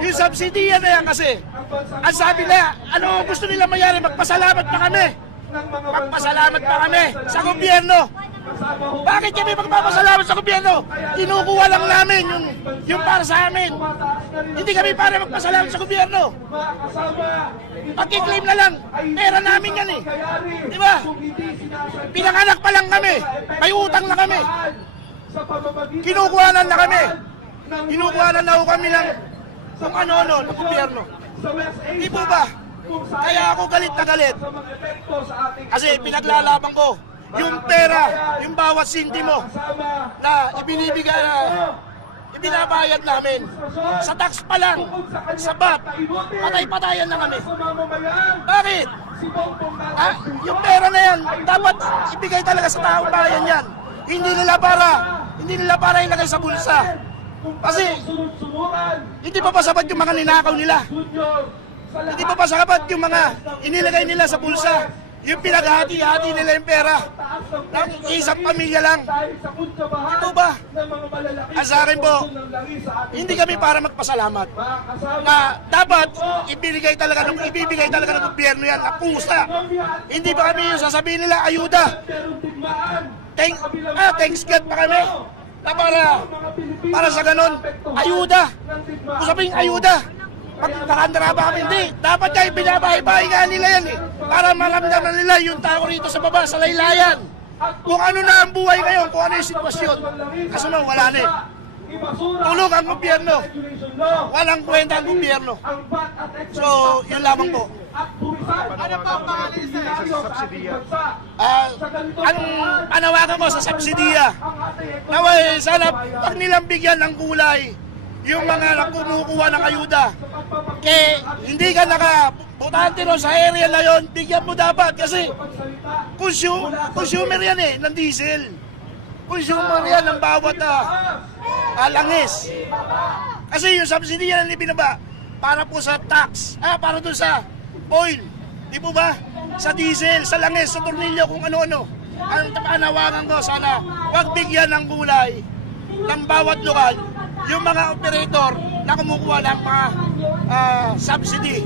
Yung subsidy na yan kasi, ang sabi na, ano gusto nila mayari, magpasalamat pa kami. Magpasalamat pa kami sa gobyerno. Bakit kami magpapasalamat sa gobyerno? Kinukuha lang namin yung para sa amin. Hindi kami para magpasalamat sa gobyerno. Pagkiklaim na lang, pera namin yan eh. Di ba? Pinanganak pa lang kami, may utang na kami. Kinukuhanan na kami. Kinukuhanan na kami ng kung ano-ano ng gobyerno. Di po ba? Kaya ako galit na galit. Kasi pinaglalaban ko yung pera, yung bawat sintimo na ibinibigay ibinabayad namin. Sa tax pa lang, sa BAT, patay-patayan na kami. Bakit? Yung pera na yan, dapat ibigay talaga sa taong bayan yan. Hindi nila para ilagay sa bulsa. Kasi hindi pa sapat yung mga ninakaw nila. Hindi pa sapat yung mga inilagay nila sa bulsa. Yung pinaghati-hati nila yung pera ng isang pamilya lang. Ito ba? Sa akin po, hindi kami para magpasalamat. Na dapat ibibigay talaga ng gobyerno yan na pusa. Hindi ba kami yung sasabihin nila, ayuda. Thanks God pa kami. Na para sa ganon, ayuda. Kung sabihin ayuda, pag nakandara ba kami, hindi. Dapat kayo binabahay-bahay nga nila yan eh. Para maramdaman nila yung tao rito sa baba, sa laylayan. Kung ano na ang buhay ngayon, kung ano yung sitwasyon. Kaso na, wala na eh. Tulog ang gobyerno. Walang kwenta ang gobyerno. So, yun lamang po. Ano pa ang pangalan sa subsidiya? Anong panawagan ko sa subsidiya? Naway, sana pag nilang bigyan ng kulay yung mga kumukuha ng ayuda. Hindi ka nakabutante ron sa area na yon, bigyan mo dapat kasi consumer yan eh, ng diesel. Consumer yan ng bawat langis. Kasi yung subsidiya na ibinaba para po sa tax, para doon sa oil, di po ba? Sa diesel, sa langis, sa tornilyo, kung ano-ano. Ang panawagan ko, sana wag bigyan ng gulay ng bawat lokal yung mga operator na kumukuha ng mga subsidy.